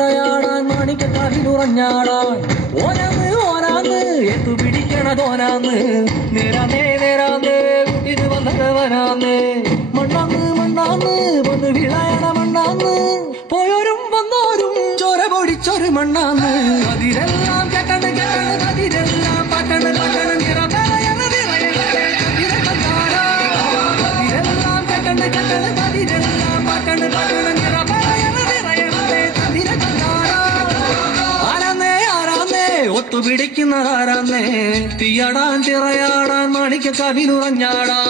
തിറയാടാൻ മാണിക്കക്കാവിലുറഞ്ഞാടാൻ ഓനാന്ന് ഓനാന്ന് എത്തു പിടിക്കണതോനാന്ന് നേരാന്നേ നേരാന്നേ കുട്ടിന് വന്നവനാന്ന് മണ്ണാന്ന് മണ്ണാന്ന് വന്ന് വിളയണ മണ്ണാന്ന് പോയോരും വന്നോരും ചോര പൊടിച്ചൊരു മണ്ണാന്ന് അതിരെല്ലാം കെട്ടണ് കെട്ടണ് അതിരെല്ലാം പട്ടണ് പട്ടണ് നിറപറയണ അതിരെല്ലാം കെട്ടണ് കെട്ടണ് അതിരെല്ലാം പട്ടണ് പട്ടണ് നിറപറയണ ആരാന്നേ ആരാന്നേ ഒത്തുപിടിക്കുന്നതാരാന്നേ തീയടാൻ തിറയാടാൻ മാണിക്കക്കാവിലുറഞ്ഞാടാൻ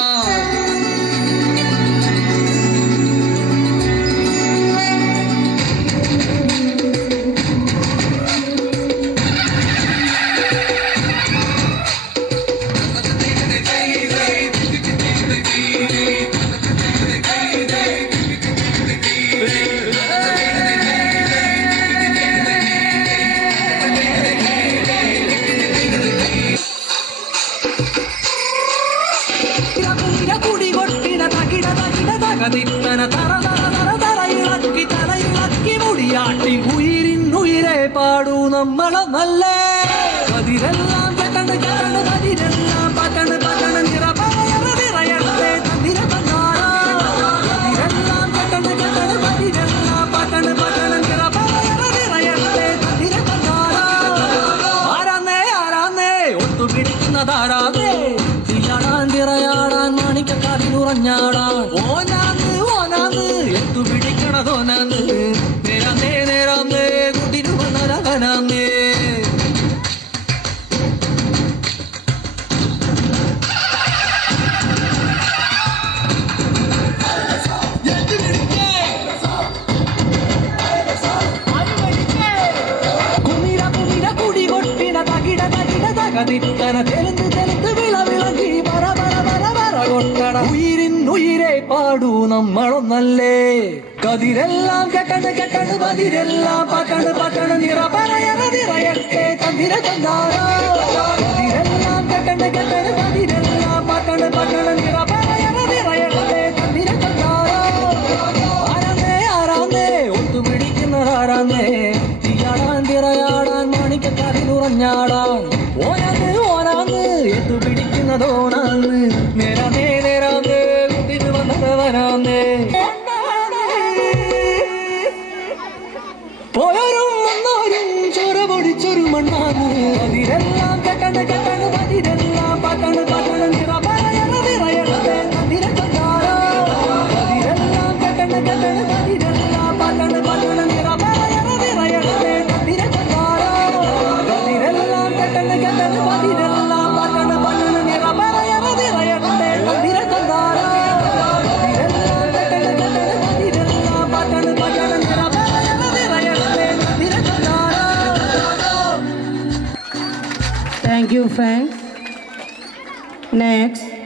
ഉയിരിന്നുയിരെ പാടൂ നമ്മളെ നല്ല അതിരെല്ലാം കെട്ടണ് കെട്ടണ് അതിരെല്ലാം പട്ടണ് പട്ടണ് നിറയണേ തന്നിര അതിരെല്ലാം കെട്ടണ് കെട്ടണ് അതിരെല്ലാം പട്ടണ് പട്ടണ് നിറയണേ തന്നിര ആരാന്നേ ആരാന്നേ ഒത്തുപിടിക്കുന്നതാരാന്നേ തീയാടാൻ തിറയാടാൻ മാണിക്കക്കാവിലുറഞ്ഞാടാൻ ഓനാന്ന് ഓനാന്ന് എത്തു പിടിക്കണതോനാന്ന് നേരാന്നേ നേരാന്നേ കുട്ടിന് വന്നവനാന്നേ കുമിര കുമിര കുടി കൊട്ടിന തകിട തകിട തകതിത്തന തെലുന്ത് തെലുന്ത് വിളവിളകി വര വര വര വര കൊട്ടണ ഉയിരിന്നുയിരെ പാടൂ നമ്മളൊന്നല്ലേ കതിരെല്ലാം കെട്ടണ് കെട്ടണ് പതിരെല്ലാം പട്ടണ് പട്ടണ് നിറയട്ടെ തന്നിര കതിരെല്ലാം കെട്ടണ് കെട്ടണ് പതിരെല്ലാം പട്ടണ് പട്ടണ് നിറയട്ടെ തന്നിര ആരാന്നേ ആരാന്നേ ഒത്തുപിടിക്കുന്നതാരാന്നേ തീയാടാൻ തിറയാടാൻ മാണിക്കക്കാവിലുറഞ്ഞാടാൻ ഓനാന്ന് ഓനാന്ന് എത്തു പിടിക്കുന്നതോനാന്ന് നേരാന്നേ നേരാന്നേ കുട്ടിന് വന്നവനാന്നേ പോയോരും വന്നോരും ചോര പൊടിച്ചൊരു മണ്ണാന്ന് അതിരെല്ലാം കെട്ടണ് കെട്ടണ് അതിരെല്ലാം പട്ടണ് പട്ടണ് നിറയണേ തന്നിര അതിരെല്ലാം കെട്ടണ് കെട്ടണ് അതിരെല്ലാം പട്ടണ് പട്ടണ് നിറയണേ തന്നിര അതിരെല്ലാം കെട്ടണ് കെട്ടണ് അതിരെല്ലാം പട്ടണ് പട്ടണ് നിറയണേ തന്നിര Thank you, friends. Next.